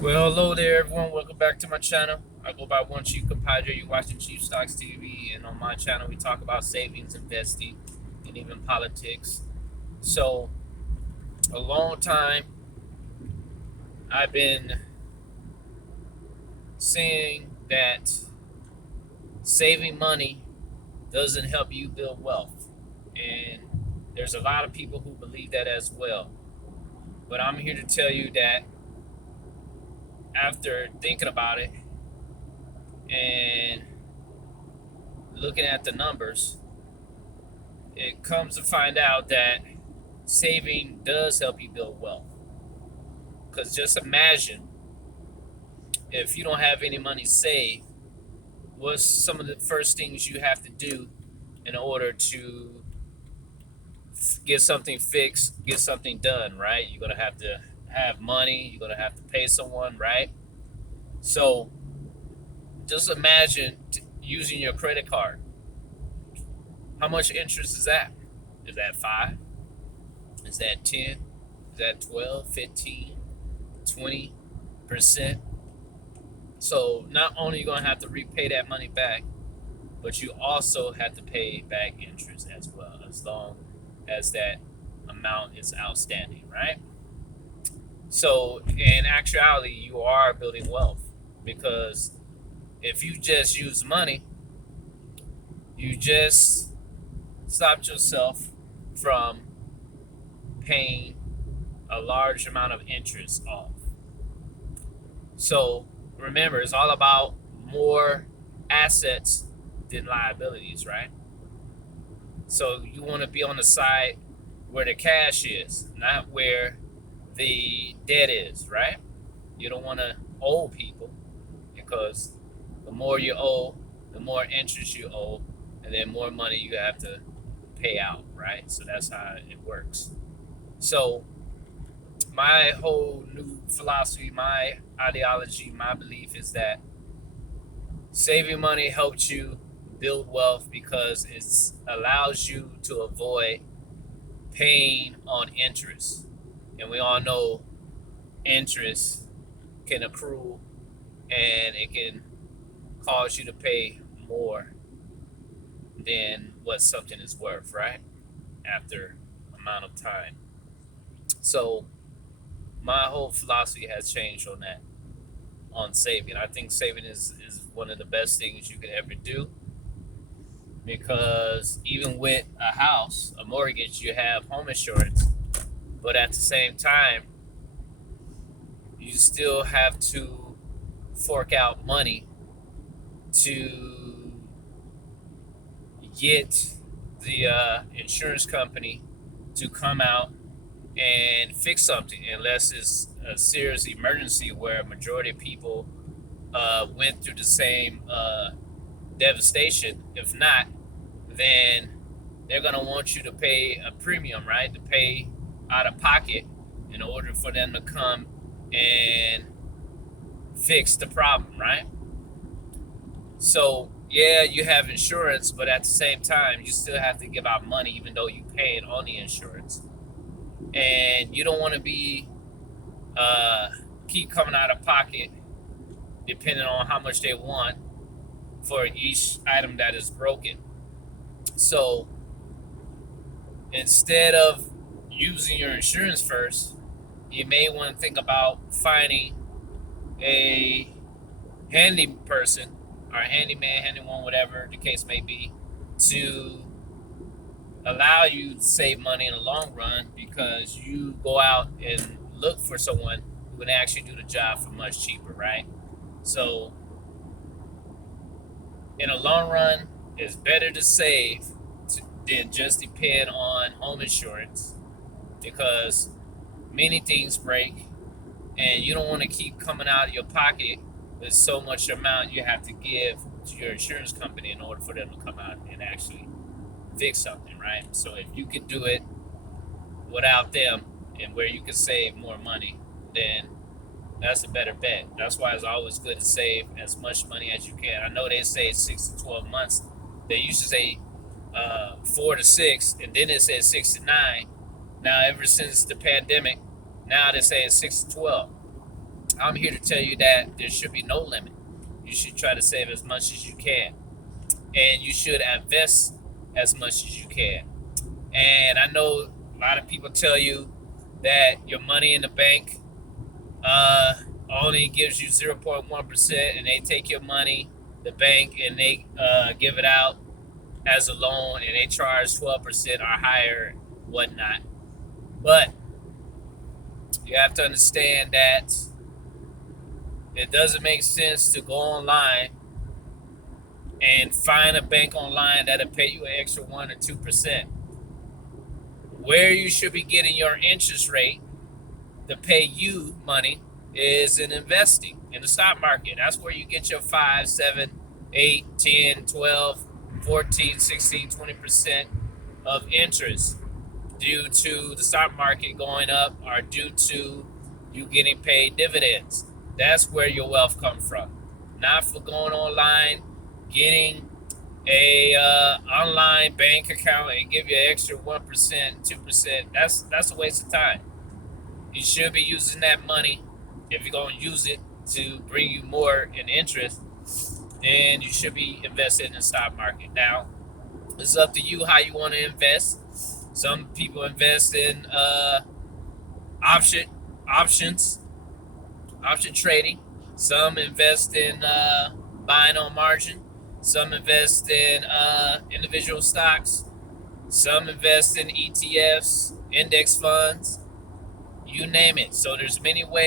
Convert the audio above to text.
Well, hello there, everyone. Welcome back to my channel. I go by One Chief Compadre. You're watching Chief Stocks TV, and on my channel, we talk about savings, investing, and even politics. So, a long time, I've been saying that saving money doesn't help you build wealth, and there's a lot of people who believe that as well. But I'm here to tell you that after thinking about it and looking at the numbers, it comes to find out that saving does help you build wealth. Because just imagine if you don't have any money saved, what's some of the first things you have to do in order to get something fixed, get something done, right? You're going to have money, you're going to have to pay someone, right? So just imagine using your credit card. How much interest is that? Is that 5? Is that 10? Is that 12, 15, 20%? So not only are you going to have to repay that money back, but you also have to pay back interest as well, as long as that amount is outstanding, right? So in actuality, you are building wealth, because if you just use money, you just stopped yourself from paying a large amount of interest off. So remember, it's all about more assets than liabilities, right? So you want to be on the side where the cash is, not where the debt is, right? You don't want to owe people, because the more you owe, the more interest you owe, and then more money you have to pay out, right? So that's how it works. So my whole new philosophy, my ideology, my belief is that saving money helps you build wealth, because it allows you to avoid paying on interest. And we all know interest can accrue, and it can cause you to pay more than what something is worth, right? After amount of time. So my whole philosophy has changed on that, on saving. I think saving is one of the best things you can ever do, because even with a house, a mortgage, you have home insurance, but at the same time, you still have to fork out money to get the insurance company to come out and fix something, unless it's a serious emergency where a majority of people went through the same devastation. If not, then they're going to want you to pay a premium, right? To pay out of pocket in order for them to come and fix the problem, right? So, yeah, you have insurance, but at the same time, you still have to give out money even though you paid on the insurance. And you don't want to be keep coming out of pocket depending on how much they want for each item that is broken. So instead of using your insurance first, you may want to think about finding a handy person, or a handyman, handywoman, whatever the case may be, to allow you to save money in the long run, because you go out and look for someone who can actually do the job for much cheaper, right? So in the long run, it's better to save than just depend on home insurance, because many things break, and you don't want to keep coming out of your pocket with so much amount you have to give to your insurance company in order for them to come out and actually fix something, right? So if you can do it without them, and where you can save more money, then that's a better bet. That's why it's always good to save as much money as you can. I know they say 6 to 12 months. They used to say 4 to 6, and then it said 6 to 9. Now, ever since the pandemic, now they're saying 6 to 12. I'm here to tell you that there should be no limit. You should try to save as much as you can, and you should invest as much as you can. And I know a lot of people tell you that your money in the bank uh, only gives you 0.1%, and they take your money, the bank, and they give it out as a loan, and they charge 12% or higher, whatnot. But you have to understand that it doesn't make sense to go online and find a bank online that'll pay you an extra 1 or 2%. Where you should be getting your interest rate to pay you money is in investing in the stock market. That's where you get your 5, 7, 8, 10, 12, 14, 16, 20% of interest due to the stock market going up or due to you getting paid dividends. That's where your wealth comes from. Not for going online, getting a online bank account and give you an extra 1%, 2%. That's a waste of time. You should be using that money, if you're going to use it to bring you more in interest, then you should be investing in the stock market. Now, it's up to you how you want to invest. Some people invest in options, option trading. Some invest in buying on margin. Some invest in individual stocks. Some invest in ETFs, index funds, you name it. So there's many ways